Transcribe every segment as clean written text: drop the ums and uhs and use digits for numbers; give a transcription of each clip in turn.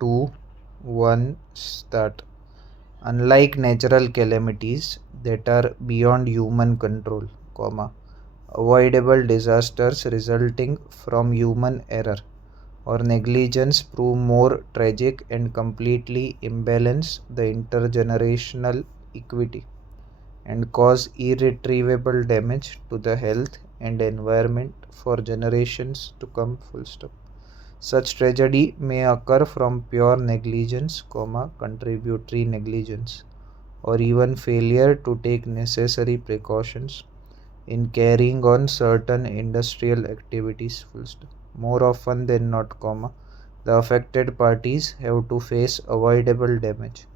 2, 1, start. Unlike natural calamities that are beyond human control, avoidable disasters resulting from human error or negligence prove more tragic and completely imbalance the intergenerational equity and cause irretrievable damage to the health and environment for generations to come. Full stop. Such tragedy may occur from pure negligence, contributory negligence, or even failure to take necessary precautions in carrying on certain industrial activities. Full stop. More often than not, the affected parties have to face avoidable damage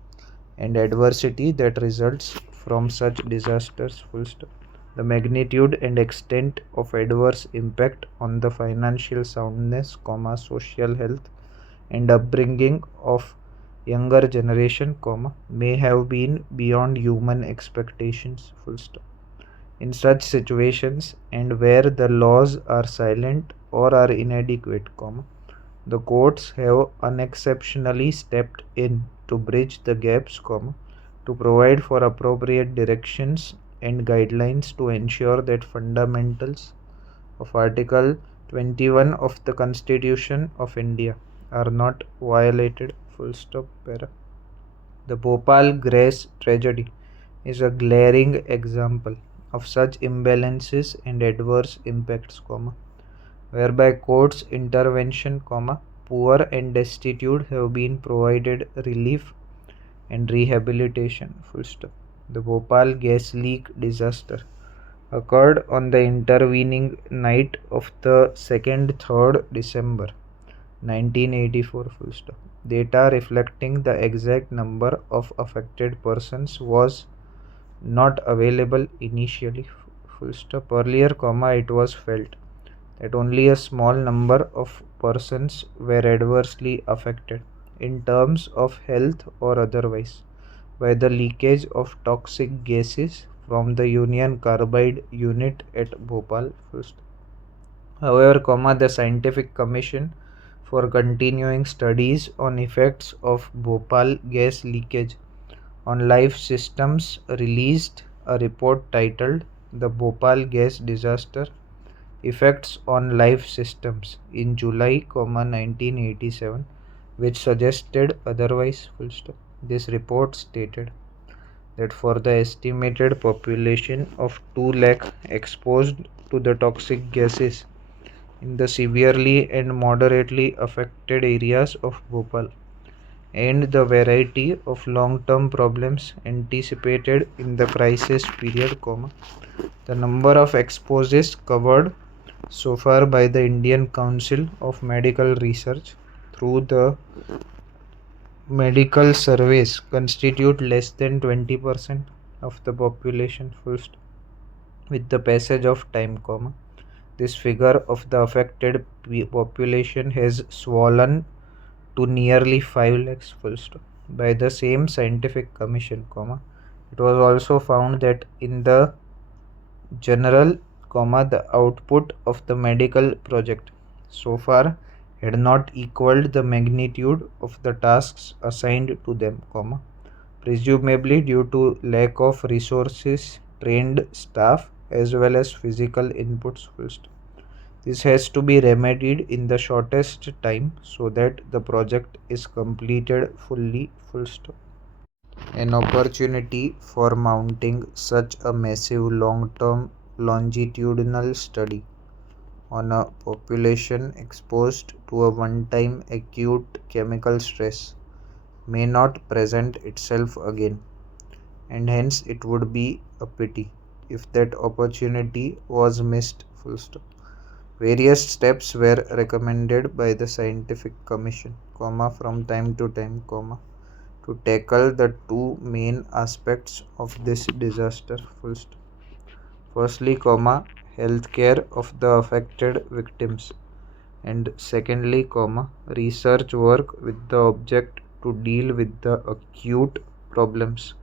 and adversity that results from such disasters. Full stop. The magnitude and extent of adverse impact on the financial soundness, social health and upbringing of younger generation, may have been beyond human expectations. Full stop. In such situations, and where the laws are silent or are inadequate, the courts have unexceptionally stepped in to bridge the gaps, to provide for appropriate directions and guidelines to ensure that fundamentals of Article 21 of the Constitution of India are not violated. Full stop. Para. The Bhopal Grace tragedy is a glaring example of such imbalances and adverse impacts, whereby courts intervention, poor and destitute have been provided relief and rehabilitation. Full stop. The Bhopal gas leak disaster occurred on the intervening night of the 2nd 3rd December 1984. Full stop. Data reflecting the exact number of affected persons was not available initially. Full stop. Earlier, it was felt that only a small number of persons were adversely affected in terms of health or otherwise by the leakage of toxic gases from the Union Carbide unit at Bhopal. However, the Scientific Commission for Continuing Studies on Effects of Bhopal Gas Leakage on Life Systems released a report titled The Bhopal Gas Disaster Effects on Life Systems in July, 1987, which suggested otherwise. Full stop. This report stated that for the estimated population of 2 lakh exposed to the toxic gases in the severely and moderately affected areas of Bhopal, and the variety of long-term problems anticipated in the crisis period, the number of exposes covered so far by the Indian Council of Medical Research through the medical surveys constitute less than 20% of the population. With the passage of time, this figure of the affected population has swollen to nearly 5 lakhs. By the same scientific commission, it was also found that in the general, the output of the medical project so far had not equaled the magnitude of the tasks assigned to them, presumably due to lack of resources, trained staff, as well as physical inputs. This has to be remedied in the shortest time so that the project is completed fully. An opportunity for mounting such a massive long-term longitudinal study on a population exposed to a one-time acute chemical stress may not present itself again, and hence it would be a pity if that opportunity was missed. Various steps were recommended by the Scientific Commission, from time to time, to tackle the two main aspects of this disaster. Firstly, healthcare of the affected victims, and secondly, research work with the object to deal with the acute problems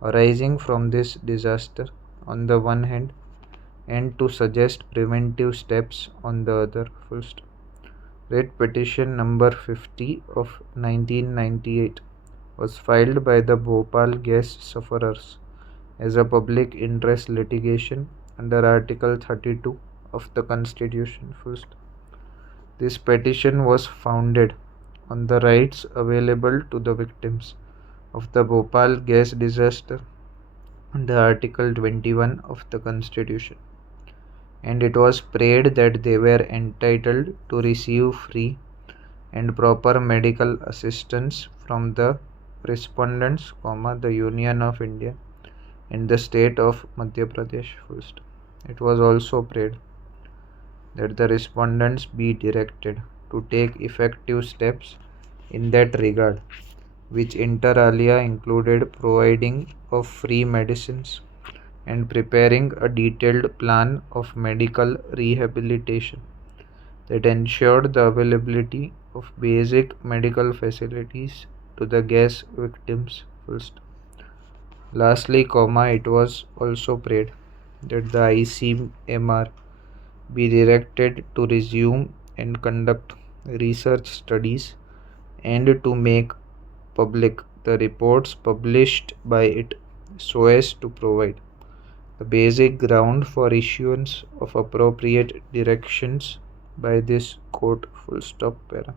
arising from this disaster on the one hand, and to suggest preventive steps on the other. Writ petition number 50 of 1998 was filed by the Bhopal gas sufferers as a public interest litigation under Article 32 of the Constitution. First, this petition was founded on the rights available to the victims of the Bhopal gas disaster under Article 21 of the Constitution, and it was prayed that they were entitled to receive free and proper medical assistance from the respondents, the Union of India and the state of Madhya Pradesh. First, it was also prayed that the respondents be directed to take effective steps in that regard, which inter alia included providing of free medicines and preparing a detailed plan of medical rehabilitation that ensured the availability of basic medical facilities to the gas victims. First, lastly, it was also prayed that the ICMR be directed to resume and conduct research studies and to make public the reports published by it so as to provide the basic ground for issuance of appropriate directions by this court. Para.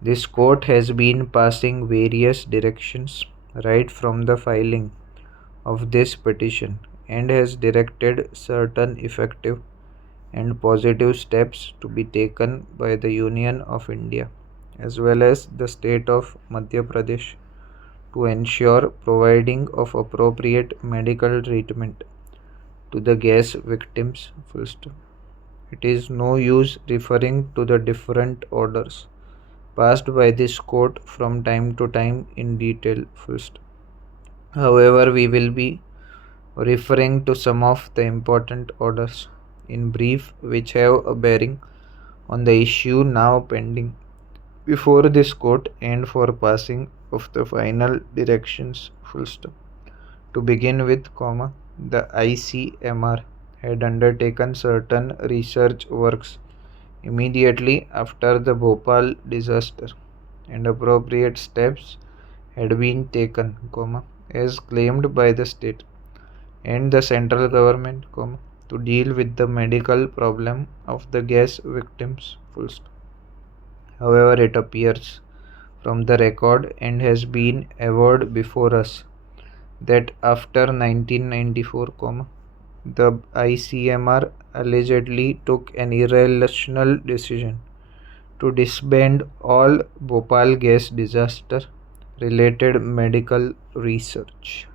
This court has been passing various directions right from the filing of this petition and has directed certain effective and positive steps to be taken by the Union of India as well as the state of Madhya Pradesh to ensure providing of appropriate medical treatment to the gas victims. First, it is no use referring to the different orders passed by this court from time to time in detail. First, however, we will be referring to some of the important orders in brief which have a bearing on the issue now pending before this court and for passing of the final directions. To begin with, the ICMR had undertaken certain research works immediately after the Bhopal disaster, and appropriate steps had been taken, as claimed by the state and the central government, to deal with the medical problem of the gas victims. However, it appears from the record and has been averred before us that after 1994, the ICMR allegedly took an irrational decision to disband all Bhopal gas disaster related medical research.